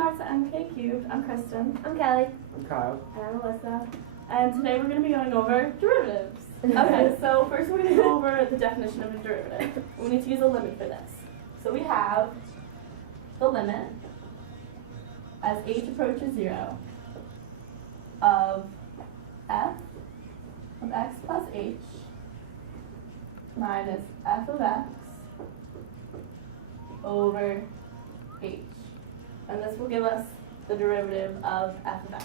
back to MK Cubed. I'm Kristen. I'm Kelly. I'm Kyle. And I'm Alyssa. And today we're going to be going over derivatives. Okay, so first we're going to go over the definition of a derivative. We need to use a limit for this. So we have the limit as h approaches 0 of f of x plus h minus f of x over h. And this will give us the derivative of f of x.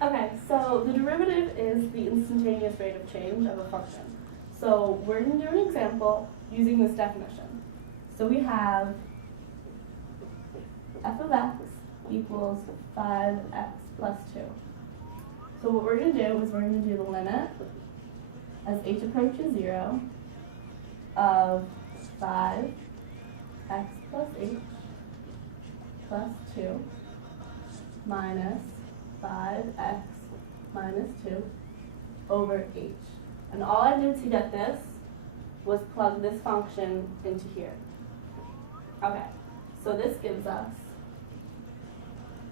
Okay, so the derivative is the instantaneous rate of change of a function. So we're going to do an example using this definition. So we have f of x equals 5x plus 2. So what we're going to do is we're going to do the limit as h approaches 0 of 5x plus h plus 2 minus 5x minus 2 over h. And all I did to get this was plug this function into here. Okay, so this gives us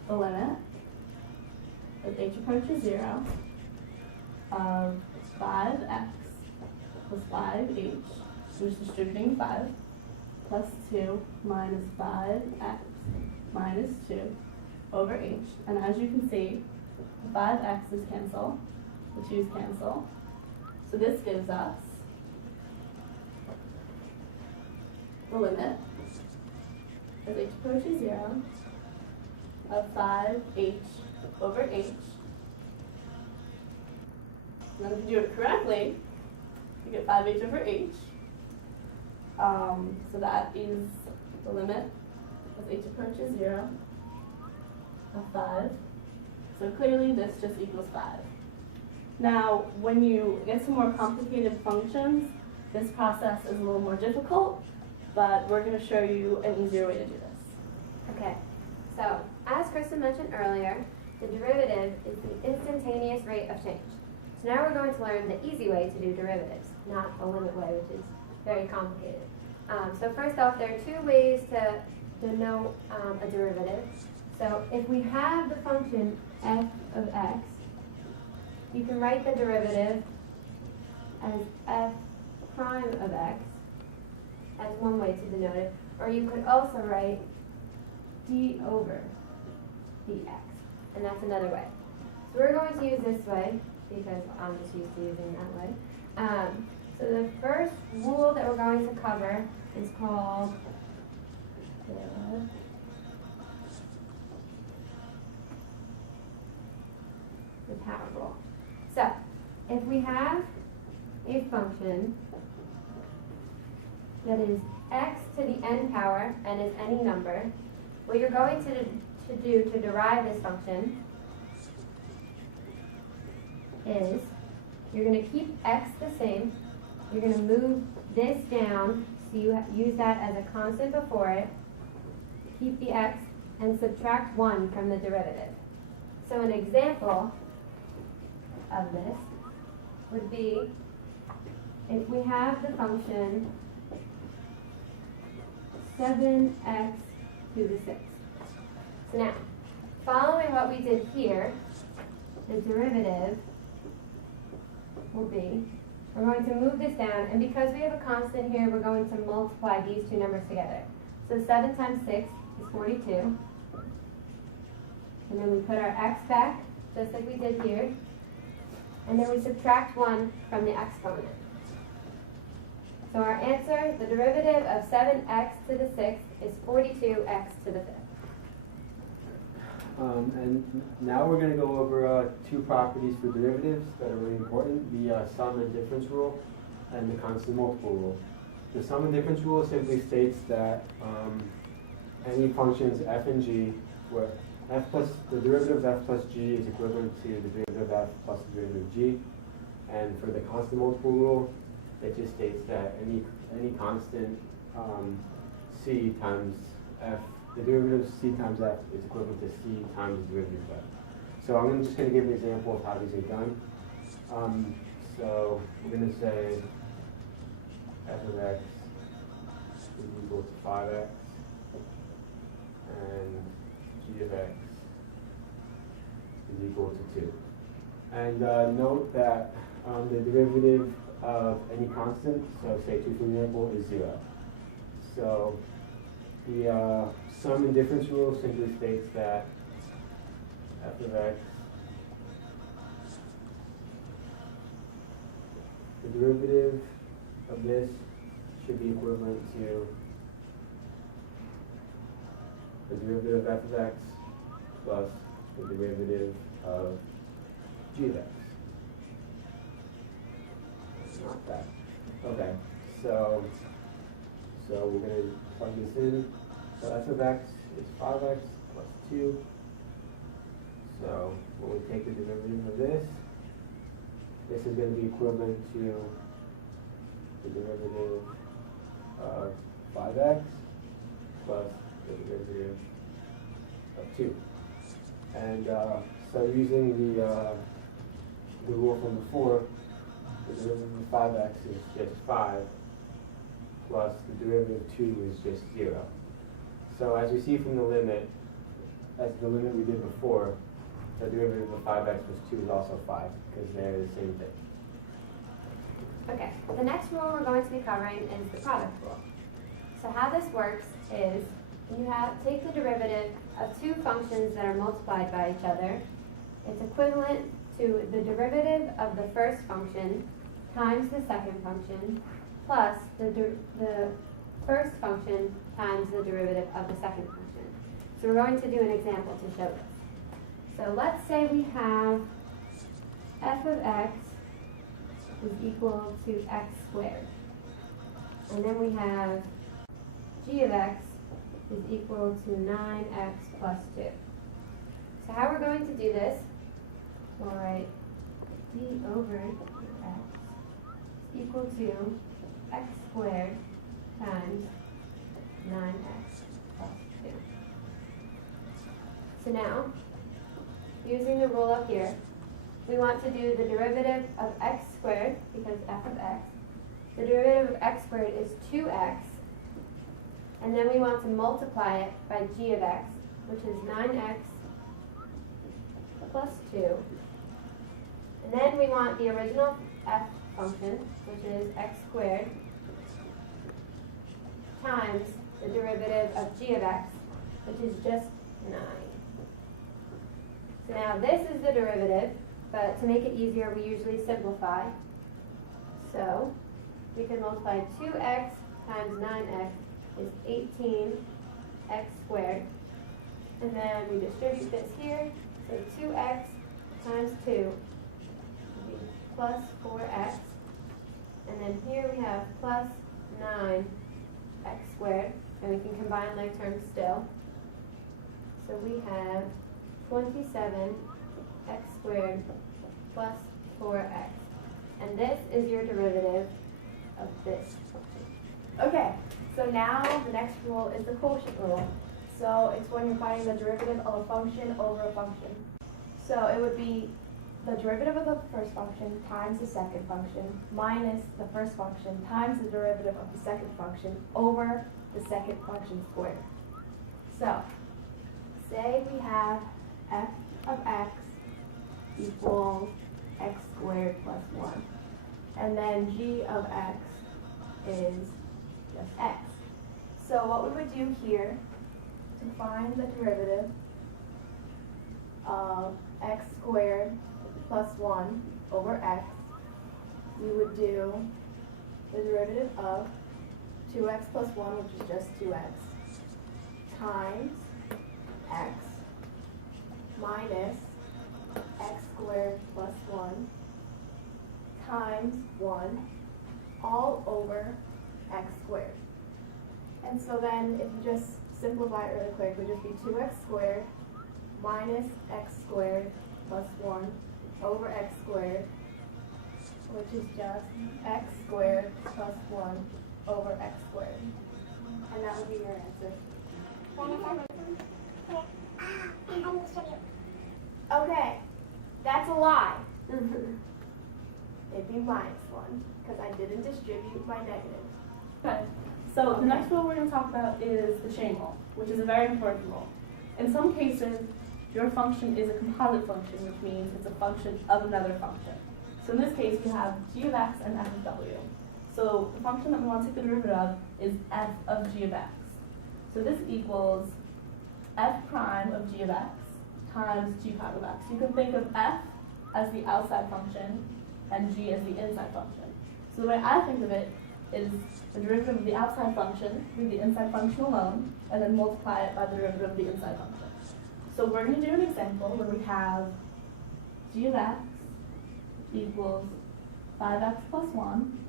the limit as h approaches 0 of 5x plus 5h, which is distributing 5, plus 2 minus 5x minus 2 over h. And as you can see, the 5x's cancel, the 2's cancel. So this gives us the limit as h approaches 0 of 5h over h. And then if you do it correctly, you get 5h over h. So that is the limit as h approaches 0 of 5. So clearly this just equals 5. Now, when you get to more complicated functions, this process is a little more difficult, but we're going to show you an easier way to do this. Okay, so as Kristen mentioned earlier, the derivative is the instantaneous rate of change. So now we're going to learn the easy way to do derivatives, not the limit way, which is very complicated. So first off, there are two ways to denote a derivative. So if we have the function f of x, you can write the derivative as f prime of x. That's one way to denote it. Or you could also write d over dx, and that's another way. So we're going to use this way because I'm just used to using that way. So the first rule that we're going to cover is called the power rule. So if we have a function that is x to the n power and is any number, what you're going to do to derive this function is you're going to keep x the same. You're going to move this down, so you use that as a constant before it. Keep the x and subtract 1 from the derivative. So an example of this would be if we have the function 7x to the 6th. So now, following what we did here, the derivative will be, we're going to move this down, and because we have a constant here, we're going to multiply these two numbers together. So 7 times 6 is 42. And then we put our x back, just like we did here. And then we subtract 1 from the exponent. So our answer, the derivative of 7x to the 6th is 42x to the 5th. And now we're going to go over two properties for derivatives that are really important, the sum and difference rule and the constant multiple rule. The sum and difference rule simply states that any functions f and g, where the derivative of f plus g is equivalent to the derivative of f plus the derivative of g. And for the constant multiple rule, it just states that any constant c times f, the derivative of c times f is equivalent to c times the derivative of f. So I'm just going to give an example of how these are done. So we're going to say f of x is equal to 5x and g of x is equal to 2. And note that the derivative of any constant, so say 2 for example, is 0. So the sum and difference rule simply states that f of x, the derivative of this should be equivalent to the derivative of f of x plus the derivative of g of x. It's not that. Okay, so we're going to plug this in. So f of x is 5x plus 2. So when we take the derivative of this is going to be equivalent to the derivative of 5x plus the derivative of 2. And so using the rule from before, the derivative of 5x is just 5 plus the derivative of 2 is just 0. So as we see from the limit, as the limit we did before, the derivative of 5x plus 2 is also 5 because they're the same thing. Okay, the next rule we're going to be covering is the product rule. So how this works is you take the derivative of two functions that are multiplied by each other. It's equivalent to the derivative of the first function times the second function plus the first function times the derivative of the second function. So we're going to do an example to show this. So let's say we have f of x is equal to x squared. And then we have g of x is equal to 9x plus 2. So how we're going to do this, we'll write d over x is equal to x squared times 9x plus 2. So now, using the rule up here, we want to do the derivative of x squared, because f of x. The derivative of x squared is 2x. And then we want to multiply it by g of x, which is 9x plus 2. And then we want the original f function, which is x squared, times the derivative of g of x, which is just 9. So now this is the derivative, but to make it easier, we usually simplify. So we can multiply 2x times 9x is 18x squared. And then we distribute this here. So 2x times 2 would be plus 4x. And then here we have plus 9x squared. And we can combine like terms still. So we have 27x squared plus 4x. And this is your derivative of this function. Okay, so now the next rule is the quotient rule. So it's when you're finding the derivative of a function over a function. So it would be the derivative of the first function times the second function minus the first function times the derivative of the second function over the second function squared. So say we have f of x equals x squared plus 1. And then g of x is just x. So what we would do here to find the derivative of x squared plus 1 over x, we would do the derivative of 2x plus 1, which is just 2x, times x minus x squared plus 1 times 1 all over x squared. And so then if you just simplify it really quick, it would just be 2x squared minus x squared plus 1 over x squared, which is just x squared plus 1 over x squared. And that would be your answer. Okay, that's a lie. It'd be minus 1, because I didn't distribute my negative. So the next rule we're going to talk about is the chain rule, which is a very important rule. In some cases, your function is a composite function, which means it's a function of another function. So in this case, we have g of x and f of w. So the function that we want to take the derivative of is f of g of x. So this equals f prime of g of x times g prime of x. You can think of f as the outside function and g as the inside function. So the way I think of it is the derivative of the outside function with the inside function alone, and then multiply it by the derivative of the inside function. So we're going to do an example where we have g of x equals 5x plus 1,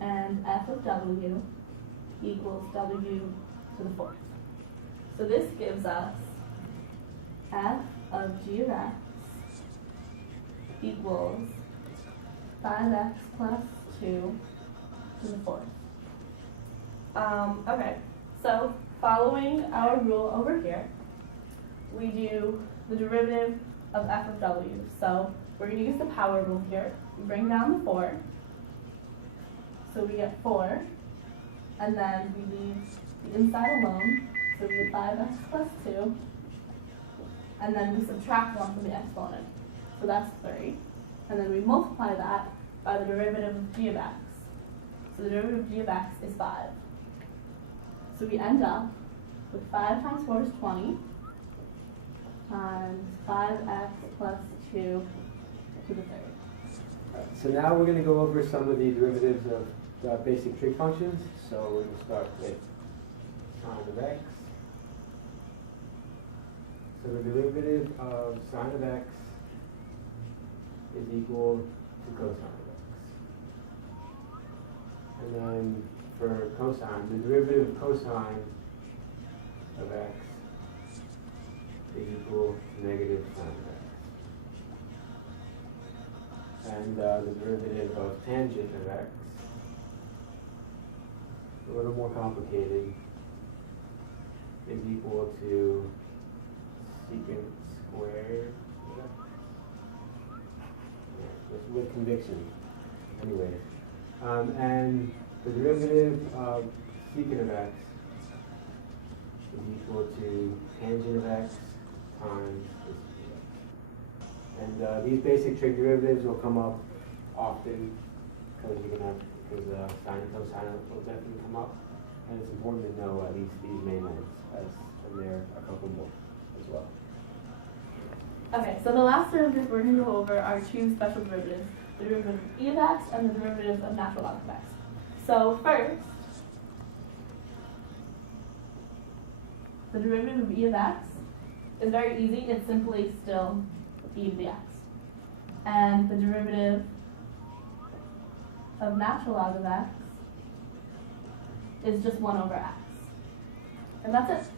and f of w equals w to the fourth. So this gives us f of g of x equals 5x plus 2 to the fourth. Okay, so following our rule over here, we do the derivative of f of w. So we're going to use the power rule here. We bring down the 4. So we get 4, and then we leave the inside alone. So we get 5x plus 2, and then we subtract 1 from the exponent. So that's 3. And then we multiply that by the derivative of g of x. So the derivative of g of x is 5. So we end up with 5 times 4 is 20, times 5x plus 2 to the third. So now we're going to go over some of the derivatives of basic trig functions. So we're going to start with sine of x. So the derivative of sine of x is equal to cosine of x. And then for cosine, the derivative of cosine of x is equal to negative sine of x. And the derivative of tangent of x, a little more complicated, is equal to secant squared of x. Yeah, with conviction. Anyway. And the derivative of secant of x is equal to tangent of x times the secant of x. And these basic trig derivatives will come up often because sine and cosine will definitely come up. And it's important to know at least these main ones, and there are a couple more as well. Okay, so the last derivatives we're going to go over are two special derivatives, the derivative of e of x and the derivative of natural log of x. So first, the derivative of e of x is very easy. It's simply still e of the x. And the derivative of natural log of x is just 1 over x. And that's it.